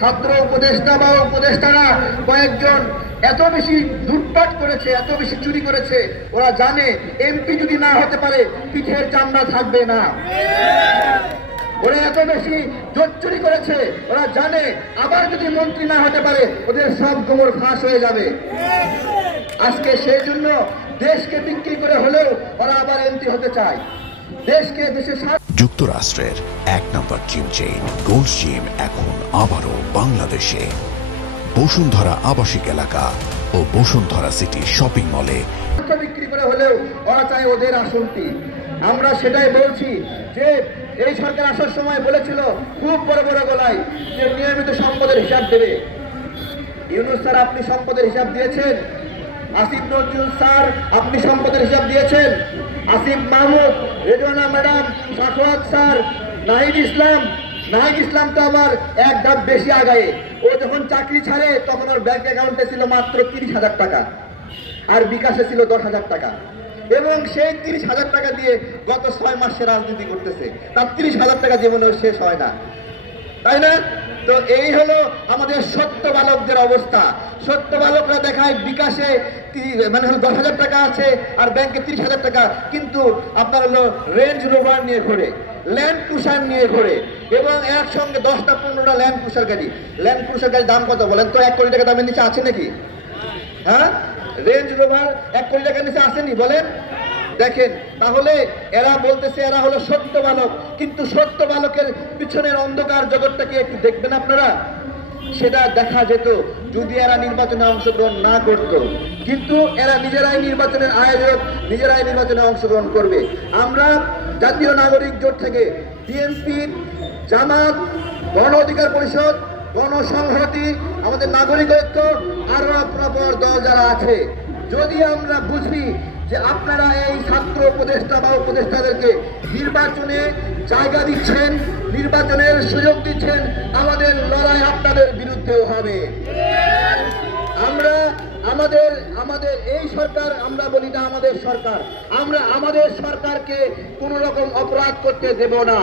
ছাত্র উপদেষ্টা বা উপদেষ্টারা কয়েকজন এত বেশি লুটপাট করেছে, এত বেশি চুরি করেছে, ওরা জানে এমপি যদি না হতে পারে পিঠের চামড়া থাকবে না। ওরা এত বেশি জোট চুরি করেছে, ওরা জানে আবার যদি মন্ত্রী না হতে পারে ওদের সব গোমর ফাঁস হয়ে যাবে। আজকে সেই জন্য দেশকে বিক্রি করে হলেও ওরা আবার এমপি হতে চায়। দেশকে দেশের যুক্তরাষ্ট্রের 1 নম্বর জিম চেইন গোল্ড জিম এখন আবারও বাংলাদেশে বসুন্ধরা আবাসিক এলাকা ও বসুন্ধরা সিটি শপিং মলে বিক্রি করে হলেও ওরা চায় ওদের আসনটি। আমরা সেটাই বলছি যে এই সরকার আসার সময় বলেছিল খুব বড় বড় গলায় যে নিয়মিত সম্পদের হিসাব দেবে। ইউনূস স্যার আপনি সম্পদের হিসাব দিয়েছেন, আসিফ নজরুল স্যার আপনি সম্পদের হিসাব দিয়েছেন, আসিফ মাহমুদ, রেজওয়ানা ম্যাডাম, সাখাওয়াত স্যার, নাহিদ ইসলাম তো আবার এক ধাপ বেশি আগায়ে। ও যখন চাকরি ছাড়ে তখন ওর ব্যাংক অ্যাকাউন্টে ছিল মাত্র 30,000 টাকা আর বিকাশে ছিল 10,000 টাকা, এবং সেই 30,000 টাকা দিয়ে গত 6 মাস সে রাজনীতি করতেছে। তার 30,000 টাকা জীবনেও শেষ হয় না, তাই না? তো এই হলো আমাদের সত্য বালকদের অবস্থা। সত্য বালকরা দেখায় বিকাশে মানে 10,000 টাকা আছে আর ব্যাংকে 30,000 টাকা, কিন্তু আপনার হলো রেঞ্জ রোভার নিয়ে ঘোরে, ল্যান্ড ক্রুজার নিয়ে ঘোরে, এবং একসঙ্গে 10টা-15টা ল্যান্ড ক্রুজার গাড়ি। ল্যান্ড ক্রুজার গাড়ির দাম কত বলেন তো? 1 কোটি টাকা দামের নিচে আছে নাকি? হ্যাঁ, রেঞ্জ রোভার 1 কোটি টাকার নিচে আসেনি বলেন? দেখেন, তাহলে এরা বলতেছে এরা হলো সত্য বালক, কিন্তু সত্য বালকের পিছনের অন্ধকার জগৎটাকে একটু দেখবেন আপনারা। সেটা দেখা যেত যদি এরা নির্বাচনে অংশগ্রহণ না করত, কিন্তু এরা নিজেরাই নির্বাচনের আয়োজক, নিজেরাই নির্বাচনে অংশগ্রহণ করবে। আমরা জাতীয় নাগরিক জোট থেকে বিএনপি, জামাত, গণ অধিকার পরিষদ, গণসংহতি, আমাদের নাগরিক ঐক্য, আরো অপরাপর দল যারা আছে, যদি আমরা বুঝি যে আপনারা এই ছাত্র উপদেষ্টা বা উপদেষ্টাদেরকে নির্বাচনে জায়গা দিচ্ছেন, নির্বাচনের সুযোগ দিচ্ছেন, আমাদের লড়াই আপনাদের বিরুদ্ধেও হবে। আমরা আমাদের এই সরকার, আমরা বলি না আমাদের সরকার, আমরা আমাদের সরকারকে কোন রকম অপরাধ করতে দেব না।